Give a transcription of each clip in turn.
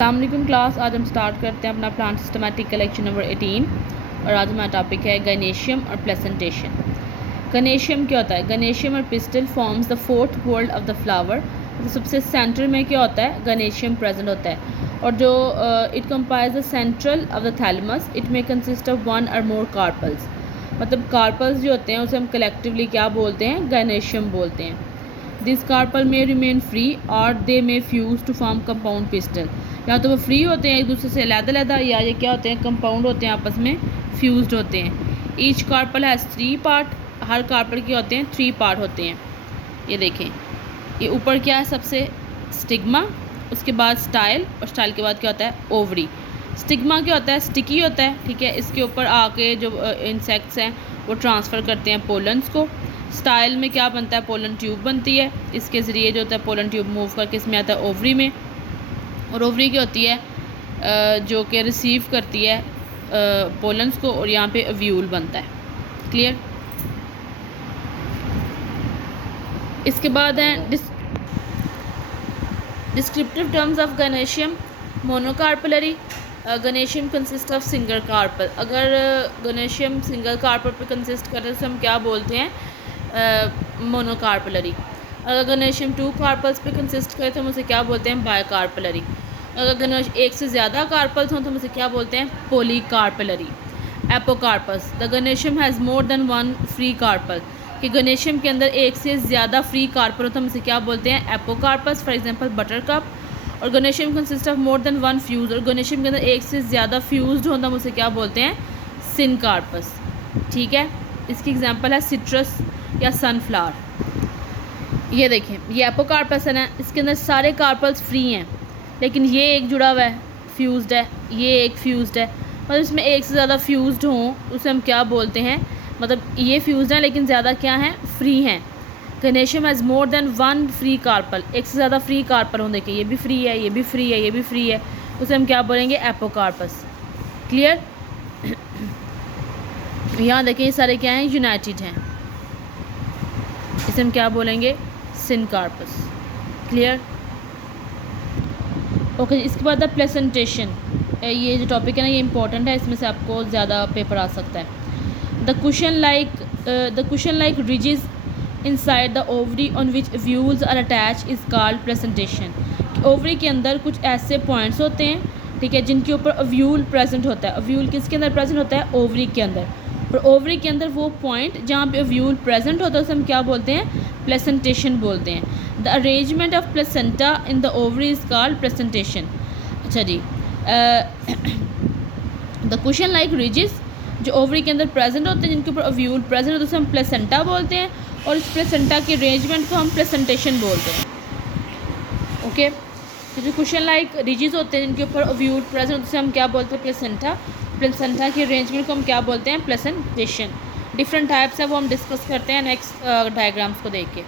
अस्सलाम क्लास। आज हम स्टार्ट करते हैं अपना प्लांट सिस्टमेटिक कलेक्शन नंबर 18 और आज हमारा टॉपिक है गनेशियम और प्लेसेंटेशन। गनेशियम क्या होता है? गनेशियम और pistol forms the fourth world of the flower. तो सबसे सेंटर में क्या होता है? गनेशियम प्रेजेंट होता है और जो it comprises the central of the thalamus. It में कंसिस्ट ऑफ वन और मोर कार्पल्स। मतलब कार्पल्स जो होते हैं उसे हम कलेक्टिवली क्या बोलते हैं? गनेशियम बोलते हैं। This carpel may remain free और they may fuse to form compound pistil. या तो वो फ्री होते हैं एक दूसरे से अलग-अलग, या ये क्या होते हैं? कंपाउंड होते हैं, आपस में फ्यूज्ड होते हैं। Each carpel has 3 part. हर कार्पल के होते हैं 3 पार्ट होते हैं। ये देखें, ये ऊपर क्या है? सबसे स्टिग्मा, उसके बाद स्टाइल और स्टाइल के बाद क्या होता है? ओवरी। स्टिग्मा क्या होता है? स्टिकी होता है, ठीक है। इसके ऊपर आके जो इंसेक्ट्स हैं वो ट्रांसफ़र करते हैं पोलन्स को। स्टाइल में क्या बनता है? पोलन ट्यूब बनती है। इसके ज़रिए जो होता है पोलन ट्यूब मूव करके इसमें आता है ओवरी में, और ओवरी क्या होती है? जो कि रिसीव करती है पोलन्स को, और यहाँ पे ओव्यूल बनता है। क्लियर? इसके बाद है descriptive terms of gynoecium. Monocarpellary. Gynoecium consist of single carpel. अगर गनेशियम सिंगल कार्पल पर कंसिस्ट करते हैं तो हम क्या बोलते हैं? मोनोकार्पलरी। अगर गनेशियम 2 कार्पल्स पे कंसिस्ट करे तो हम उसे क्या बोलते हैं? बायोकार्पलरी। अगर गनेश एक से ज़्यादा कार्पल्स हों तो हम उसे क्या बोलते हैं? Polycarpellary. Apocarpous. The gynoecium has more than one free carpel. कि गनेशियम के अंदर एक से ज़्यादा फ्री कार्पल हो तो हम इसे क्या बोलते हैं? Apocarpous. For example buttercup. और gynoecium consist of more than one fuse. और गनेशियम के अंदर एक से ज़्यादा फ्यूज्ड हो तो हम उसे क्या बोलते हैं? सिनकार्पस। ठीक है, इसकी एग्जांपल है सिट्रस या सनफ्लावर। ये देखें, ये एपोकार्पस है ना, इसके अंदर सारे कार्पल्स फ्री हैं, लेकिन ये एक जुड़ा हुआ है, फ्यूज्ड है, ये एक फ्यूज्ड है। मतलब इसमें एक से ज़्यादा फ्यूज्ड हों उसे हम क्या बोलते हैं? मतलब ये फ्यूज्ड हैं लेकिन ज़्यादा क्या हैं? फ्री हैं। Gynoecium has more than one free carpel. एक से ज़्यादा फ्री कार्पल हों, देखिए ये भी फ्री है, ये भी फ्री है, ये भी फ्री है, उसे हम क्या बोलेंगे? एपोकार्पस। क्लियर? यहाँ देखिए ये सारे क्या हैं? यूनाइटेड हैं, इसे हम क्या बोलेंगे? सिनकार्पस। क्लियर? ओके, इसके बाद द प्लेसेंटेशन। ये जो टॉपिक है ना, ये इंपॉर्टेंट है, इसमें से आपको ज़्यादा पेपर आ सकता है। The cushion like ridges inside the ovary on which ovules are attach is called placentation. Ovary के अंदर कुछ ऐसे पॉइंट्स होते हैं, ठीक है, जिनके ऊपर अव्यूल प्रेजेंट होता है। अव्यूल किसके अंदर प्रेजेंट होता है? ओवरी के अंदर। और ओवरी के अंदर वो पॉइंट जहाँ पे अव्यूल प्रेजेंट होता है उसे हम क्या बोलते हैं? प्लेसेंटेशन बोलते हैं। The arrangement of placenta in the ovary is called placentation. अच्छा जी, द कुशन लाइक रिजेस जो ओवरी के अंदर प्रेजेंट होते हैं, जिनके ऊपर अव्यूल प्रेजेंट होता है, उसे हम प्लेसेंटा बोलते हैं, और इस प्लेसेंटा के अरेंजमेंट को हम प्लेसेंटेशन बोलते हैं। ओके, तो जो कुशन लाइक रिजेस होते हैं, जिनके ऊपर अव्यूल प्रेजेंट होते हैं, उसे हम क्या बोलते हैं? प्लेसेंटा। प्लेसेंटा के अरेंजमेंट को हम क्या बोलते हैं? प्लेसेंटेशन। डिफरेंट टाइप्स है, वो हम डिस्कस करते हैं नेक्स्ट डायग्राम्स को देख के।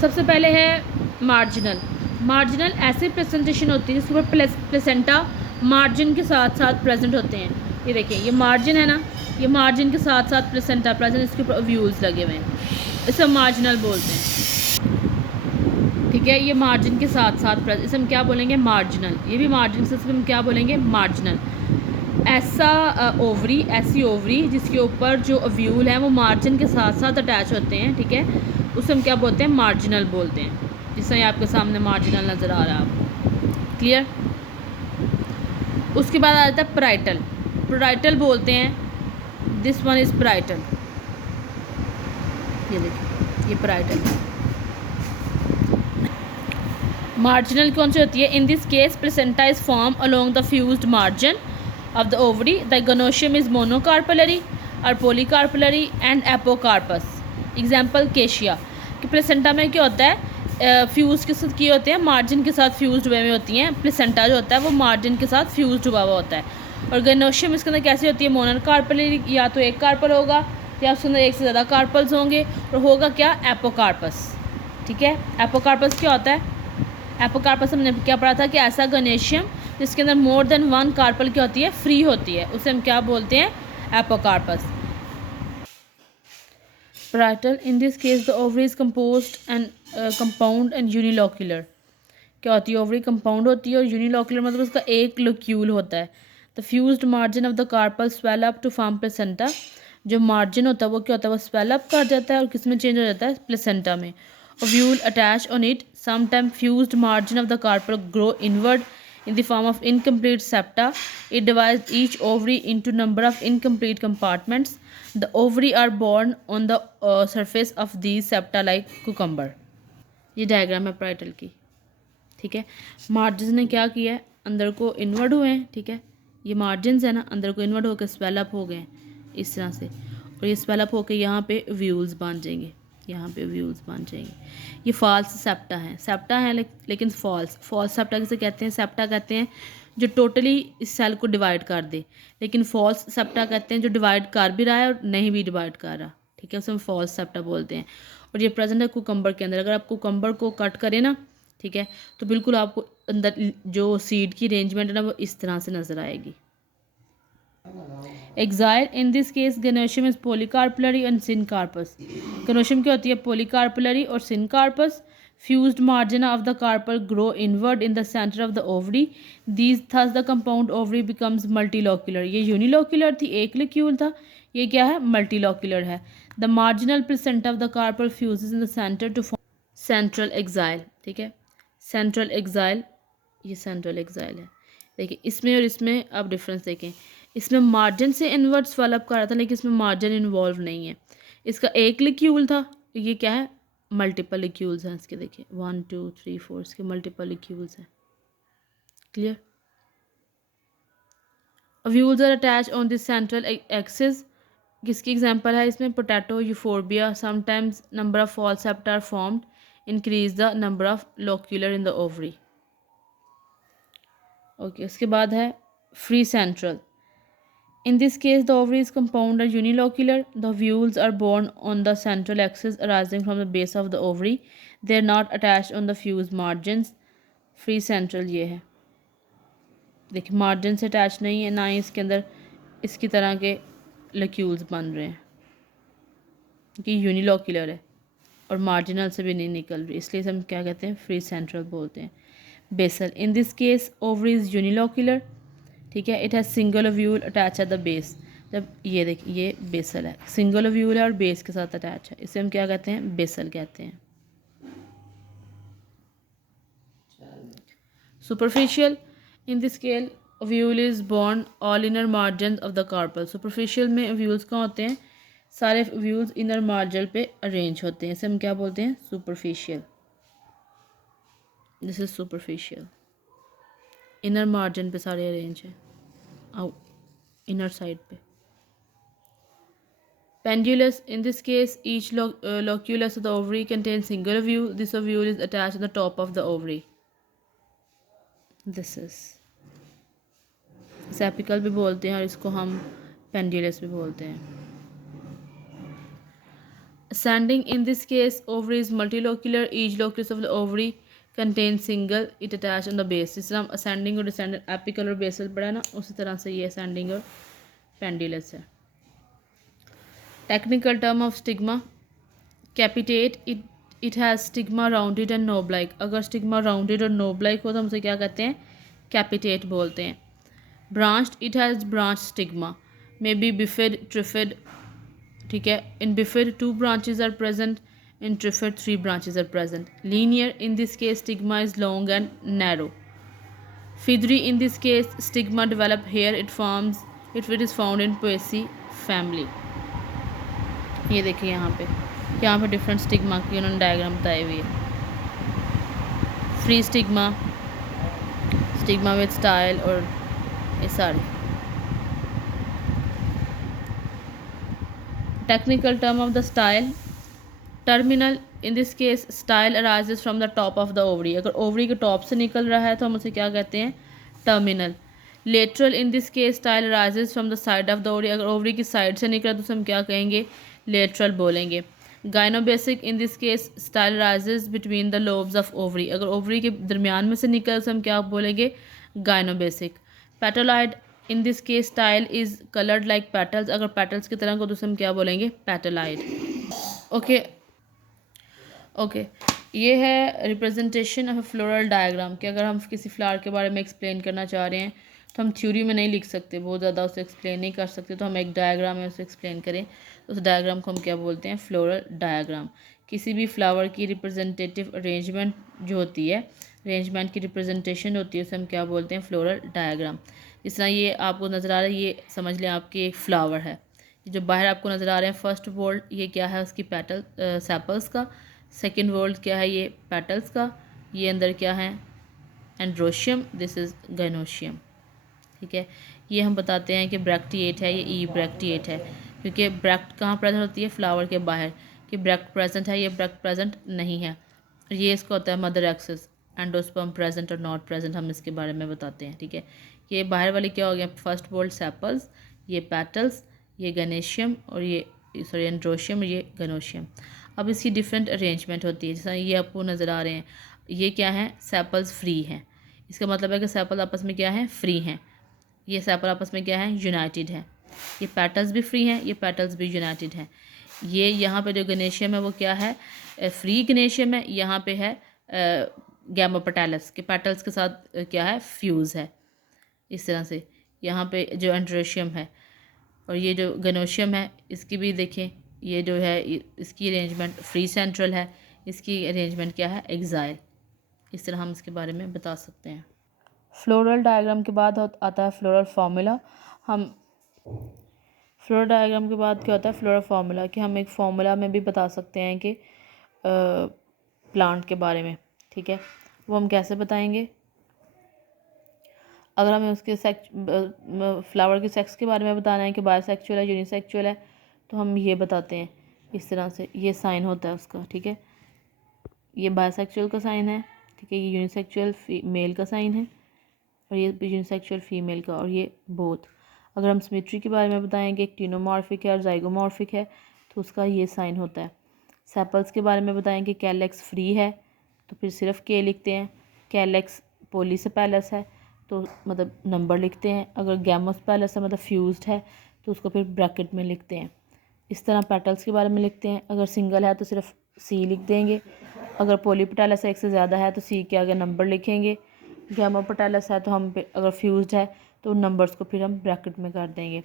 सबसे पहले है मार्जिनल। मार्जिनल ऐसे प्रेजेंटेशन होती है जिसके ऊपर प्लेसेंटा मार्जिन के साथ साथ प्रेजेंट होते हैं। ये देखिए, ये मार्जिन है ना, ये मार्जिन के साथ साथ प्लेसेंटा प्रेजेंट, इसके ऊपर व्यूल्स लगे हुए हैं, इसे मार्जिनल बोलते हैं। ठीक है, ये मार्जिन के साथ साथ इसे हम क्या बोलेंगे? मार्जिनल। ये भी मार्जिन से हम क्या बोलेंगे? मार्जिनल। ऐसा ओवरी, ऐसी ओवरी जिसके ऊपर जो अव्यूल हैं वो मार्जिन के साथ साथ अटैच होते हैं, ठीक है, उसे हम क्या बोलते हैं? मार्जिनल बोलते हैं। जिससे आपके सामने मार्जिनल नज़र आ रहा है आपको। क्लियर? उसके बाद आ जाता है पराइटल। पराइटल बोलते हैं, दिस वन इज़ पराइटल। ये देखिए, ये पराइटल। मार्जिनल कौन सी होती है? इन this case placenta is form along the fused margin of the ovary. The ganoecium is monocarpellary or polycarpellary and apocarpus. Example केशिया। कि प्लेसेंटा में क्या होता है? फ्यूज़ के साथ किए होते हैं, मार्जिन के साथ फ्यूज्ड हुए में होती हैं। प्लेसेंटा जो होता है वो मार्जिन के साथ फ्यूज्ड हुआ होता है। और गनोशियम इसके अंदर कैसी होती है? मोनोकार्पलरी। या तो एक कार्पल होगा या उसके अंदर एक से ज़्यादा कार्पल्स होंगे, और होगा क्या? एपोकार्पस। ठीक है, एपोकार्पस क्या होता है? एपोकार्पस हमने क्या पढ़ा था कि ऐसा गनेशियम जिसके अंदर मोर देन वन कार्पल क्या होती है? फ्री होती है, उसे हम क्या बोलते हैं? Apocarpous. Parietal, in this case the ovary is composed and compound and unilocular. क्या होती है, ओवरी कंपाउंड होती है, और यूनिलोक्यूलर मतलब उसका एक लोक्यूल होता है। The fused margin of the carpel swell up to form placenta, जो मार्जिन होता है वो क्या होता है, वो स्वेल अप कर जाता है और किस में चेंज हो जाता है, प्लेसेंटा में। Ovule attach on it, sometime fused margin of the carpel grow inward in the form of incomplete septa. It divides each ovary into number of incomplete compartments. The ovary are borne on the surface of these septa like cucumber. ये diagram है पाइटल की, ठीक है। Margin ने क्या किया है, अंदर को इन्वर्ड हुए हैं, ठीक है। ये मार्जिन है ना, अंदर को इन्वर्ड होकर स्वेलअप हो गए हैं इस तरह से, और ये स्वेलअप होकर यहाँ पे व्यूल्स बन जाएंगे, यहाँ पे व्यूल्स बन जाएंगे। ये फॉल्स सेप्टा है, सेप्टा है लेकिन फॉल्स सेप्टा किसे कहते हैं, सेप्टा कहते हैं जो टोटली इस सेल को डिवाइड कर दे, लेकिन फॉल्स सेप्टा कहते हैं जो डिवाइड कर भी रहा है और नहीं भी डिवाइड कर रहा, ठीक है, उसे हम फॉल्स सेप्टा बोलते हैं। और ये प्रेजेंट है कुकम्बर के अंदर। अगर आप कुकम्बर को कट करें ना, ठीक है, तो बिल्कुल आपको अंदर जो सीड की अरेंजमेंट है ना वो इस तरह से नज़र आएगी। Axile in this case gynoecium is polycarpellary and syncarpous. Gynoecium क्या होती है, पोलीकार्पुलरी और syncarpous. Fused margin of the carpel grow inward in the centre of the ovary, these thus the compound ovary becomes multilocular. ये unilocular थी, एक locule था, ये क्या है, मल्टीलोक्यूलर है। The marginal placenta of the carpel fuses in the centre to form central axile, ठीक है, सेंट्रल एक्साइल, ये सेंट्रल एक्साइल है। देखिए इसमें और इसमें आप डिफरेंस देखें, इसमें मार्जिन से इनवर्ट स्वेलअप कर रहा था, लेकिन इसमें मार्जिन इन्वॉल्व नहीं है। इसका एक लिक्यूल था, ये क्या है, मल्टीपल लिक्यूल्स हैं इसके, देखिए 1 2 3 4 इसके मल्टीपल लिक्यूल्स हैं। Clear. Ovules are attach on this central axis. किसकी एग्जांपल है इसमें, potato, Euphorbia. Sometimes number of false septa are formed, increase the number of locular in the ovary. Okay, उसके बाद है free central. In this case, the ovaries compound are unilocular. The ovules are borne on the central axis arising from the base of the ovary. They are not attached on the fused margins. Free central ये है, देखिए margin से attach नहीं है, ना ही इसके अंदर इसकी तरह के लक्यूल्स बन रहे हैं, क्योंकि यूनिलोक्यूलर है और मार्जिनल से भी नहीं निकल रही, इसलिए हम क्या कहते हैं, फ्री सेंट्रल बोलते हैं। Basal in this case ovary is unilocular, ठीक है। It has single ovule attach at the base. जब ये देखिए ये बेसल है, सिंगल ओव्यूल है और बेस के साथ अटैच है, इसे हम क्या कहते हैं, बेसल कहते हैं। Superficial in this scale ovule is born all inner margin of the carpel. Superficial में ओव्यूल्स कहाँ होते हैं, सारे ओव्यूल्स इनर मार्जिन पे अरेंज होते हैं, इसे हम क्या बोलते हैं, superficial. This is superficial, inner margin पे सारे अरेंज है, इनर साइड पे। Pendulous in this case, each loculus of the ovary contains single ovule. This ovule is attached to the top of the ovary. This is इसे apical भी बोलते हैं और इसको हम pendulous भी बोलते हैं। Ascending in this case, ovary is multilocular. Each locus of the ovary contains single, it attached on the base. जिस तरह हम ascending और descending apical और basal पढ़ा ना, उसी तरह से ये ascending और pendulous है। Technical term of stigma, capitate, it has stigma rounded and knob-like. अगर stigma rounded और knob-like हो तो हम उसे क्या कहते हैं, capitate बोलते हैं। Branched, it has branched stigma, maybe bifid, trifid, ठीक है। In bifid 2 branches are present, in trifid 3 branches are present. Linear, in this case stigma is long and narrow. Fiedry, in this case stigma develop here, it is found in Poaceae family। ये देखिए यहाँ पे different stigma की उन्होंने diagram बताई हुई है। Free stigma, stigma with style, और ये सारे। Technical term of the style, terminal, in this case style arises from the top of the ovary. अगर ओवरी के टॉप से निकल रहा है तो हम उसे क्या कहते हैं, terminal. Lateral, in this case style arises from the side of the ovary. अगर ओवरी की साइड से निकला तो उसे हम क्या कहेंगे, लेटरल बोलेंगे। Gynobasic, in this case style rises between the lobes of ovary. अगर ओवरी के दरमियान में से निकल तो हम क्या बोलेंगे, gynobasic. Petaloid, in this case style is coloured like petals. अगर पेटल्स की तरह को तो हम क्या बोलेंगे, पेटोलाइड। ओके, ये है रिप्रेजेंटेशन ऑफ फ्लोरल डायग्राम कि अगर हम किसी फ्लावर के बारे में एक्सप्लेन करना चाह रहे हैं तो हम थ्योरी में नहीं लिख सकते, बहुत ज़्यादा उसे एक्सप्लेन नहीं कर सकते, तो हम एक डायग्राम में उसे एक्सप्लेन करें तो उस डायग्राम को हम क्या बोलते हैं, फ्लोरल डायग्राम। किसी भी फ्लावर की रिप्रेजेंटेटिव अरेंजमेंट जो होती है, अरेंजमेंट की रिप्रेजेंटेशन होती है, उसे हम क्या बोलते हैं, फ्लोरल डायग्राम। जिस तरह ये आपको नज़र आ रहा है, ये समझ लें आपकी एक फ्लावर है। जो बाहर आपको नज़र आ रहे हैं फर्स्ट वर्ल्ड, ये क्या है, उसकी पेटल सेपल्स का। सेकेंड वर्ल्ड क्या है, ये पेटल्स का। ये अंदर क्या है, एंड्रोशियम, दिस इज़ गैनोशियम। ठीक है, ये हम बताते हैं कि ब्रैक्टिएट है, ये ई ब्रैक्टिएट है, क्योंकि ब्रैक्ट कहाँ प्रेजेंट होती है, फ्लावर के बाहर। कि ब्रैक्ट प्रेजेंट है, ये ब्रैक्ट प्रेजेंट नहीं है। ये इसका होता है मदर एक्सिस, एंडोस्पर्म प्रेजेंट और नॉट प्रेजेंट, हम इसके बारे में बताते हैं। ठीक है, ये बाहर वाले क्या हो गया, फर्स्ट वर्ल्ड सेपल्स, ये पेटल्स, ये गैनेशियम और ये सॉरी एंड्रोशियम और ये गैनोशियम। अब इसकी डिफरेंट अरेंजमेंट होती है, जैसा ये आपको नज़र आ रहे हैं, ये क्या है, सेपल्स फ्री हैं। इसका मतलब है कि सेपल आपस में क्या है, फ्री हैं। ये सेपल आपस में क्या है, यूनाइटेड है। ये पेटल्स भी फ्री हैं, ये पेटल्स भी यूनाइटेड हैं। ये यहाँ पे जो गनेशियम है वो क्या है, फ्री गनेशियम है। यहाँ पे है गैमोपेटैलस के पेटल्स के साथ क्या है, फ्यूज़ है। इस तरह से यहाँ पे जो एंड्रोशियम है और ये जो गनोशियम है, इसकी भी देखें, ये जो है इसकी अरेंजमेंट फ्री सेंट्रल है, इसकी अरेंजमेंट क्या है, एक्साइल। इस तरह हम इसके बारे में बता सकते हैं। फ्लोरल डायग्राम के बाद आता है फ्लोरल फार्मूला। हम फ्लोरल डायग्राम के बाद क्या होता है, फ्लोरल फार्मूला, कि हम एक फार्मूला में भी बता सकते हैं कि प्लांट के बारे में। ठीक है, वो हम कैसे बताएंगे, अगर हमें उसके फ्लावर के सेक्स के बारे में बताना है कि बायसेक्चुअल है, यूनिसेक्चुअल है, तो हम ये बताते हैं इस तरह से, ये साइन होता है उसका। ठीक है, ये बायसेक्चुअल का साइन है, ठीक है, ये यूनिसेक्चुअल मेल का साइन है और ये यूनिसेक्चुअल फीमेल का, और ये बोथ। अगर हम सिमेट्री के बारे में बताएंगे, एक्टिनोमॉर्फिक है और जाइगोमॉर्फिक है, तो उसका ये साइन होता है। सेपल्स के बारे में बताएंगे, कैलेक्स फ्री है तो फिर सिर्फ के लिखते हैं, कैलेक्स पॉलीसेपेलस है तो मतलब नंबर लिखते हैं, अगर गैमोस्पेलस है मतलब फ्यूज्ड है तो उसको फिर ब्रैकेट में लिखते हैं। इस तरह पेटल्स के बारे में लिखते हैं, अगर सिंगल है तो सिर्फ सी लिख देंगे, अगर पॉलीपेटलस एक से ज़्यादा है तो सी के आगे नंबर लिखेंगे, गैमोपेटलस है तो हम अगर फ्यूज्ड है तो नंबर्स को फिर हम ब्रैकेट में कर देंगे।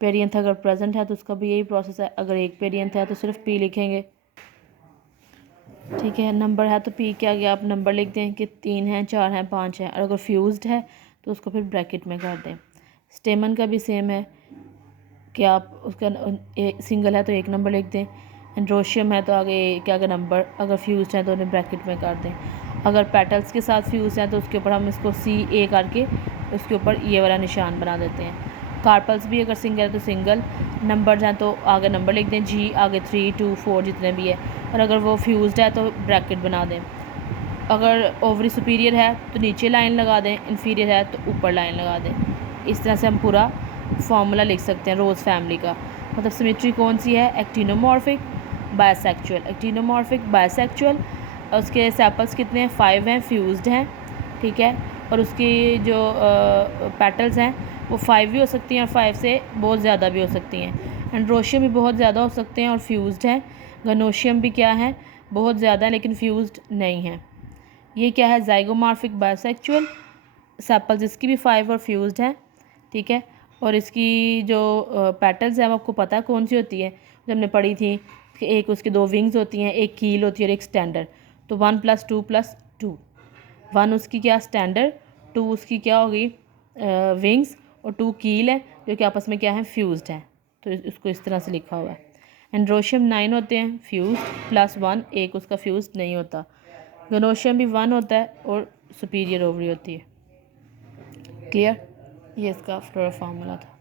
पेरियंथ अगर प्रेजेंट है तो उसका भी यही प्रोसेस है, अगर एक पेरियंथ है तो सिर्फ पी लिखेंगे। ठीक है, नंबर है तो पी के आगे आप नंबर लिख दें कि 3 हैं, 4 हैं, 5 हैं, और अगर फ्यूज्ड है तो उसको फिर ब्रैकेट में कर दें। स्टेमन का भी सेम है कि आप उसका सिंगल है तो एक नंबर लिख दें, एंड्रोशियम है तो आगे क्या आगे नंबर, अगर फ्यूज्ड है तो उन्हें ब्रैकेट में कर दें। अगर पेटल्स के साथ फ्यूज हैं तो उसके ऊपर हम इसको सी ए करके उसके ऊपर ये वाला निशान बना देते हैं। कार्पल्स भी अगर सिंगल है तो सिंगल, नंबर हैं तो आगे नंबर लिख दें, जी आगे 3, 2, 4 जितने भी है, और अगर वो फ्यूज्ड है तो ब्रैकेट बना दें। अगर ओवरी सुपीरियर है तो नीचे लाइन लगा दें, इन्फीरियर है तो ऊपर लाइन लगा दें। इस तरह से हम पूरा फार्मूला लिख सकते हैं रोज़ फैमिली का। मतलब सिमेट्री कौन सी है, एक्टिनोमॉर्फिक, बायसेक्चुअल, एक्टिनोमॉर्फिक, बायसेक्चुअल। उसके सेपल्स कितने हैं, 5 हैं, फ्यूज्ड हैं। ठीक है, और उसकी जो पेटल्स हैं वो 5 भी हो सकती हैं और 5 से बहुत ज़्यादा भी हो सकती हैं। एंड्रोशियम भी बहुत ज़्यादा हो सकते हैं और फ्यूज्ड हैं। गनोशियम भी क्या है, बहुत ज़्यादा है लेकिन फ्यूज्ड नहीं है। ये क्या है, जाइगोमॉर्फिक बायसेक्चुअल, सेपल्स इसकी भी 5 और फ्यूज्ड हैं। ठीक है, और इसकी जो पेटल्स हैं वो आपको पता है कौन सी होती है, जो हमने पढ़ी थी कि एक उसकी 2 विंग्स होती हैं, एक कील होती है और एक स्टैंडर्ड। तो 1 + 2 + 2, 1 उसकी क्या स्टैंडर्ड, 2 उसकी क्या होगी विंग्स, और 2 कील है जो कि आपस में क्या है, फ्यूज्ड है। तो इसको इस तरह से लिखा हुआ है। एंड्रोशियम 9 होते हैं फ्यूज्ड, +1 एक उसका फ्यूज्ड नहीं होता। गनोशियम भी 1 होता है और सुपीरियर ओवरी होती है। क्लियर, ये इसका फ्लोरल फार्मूला था।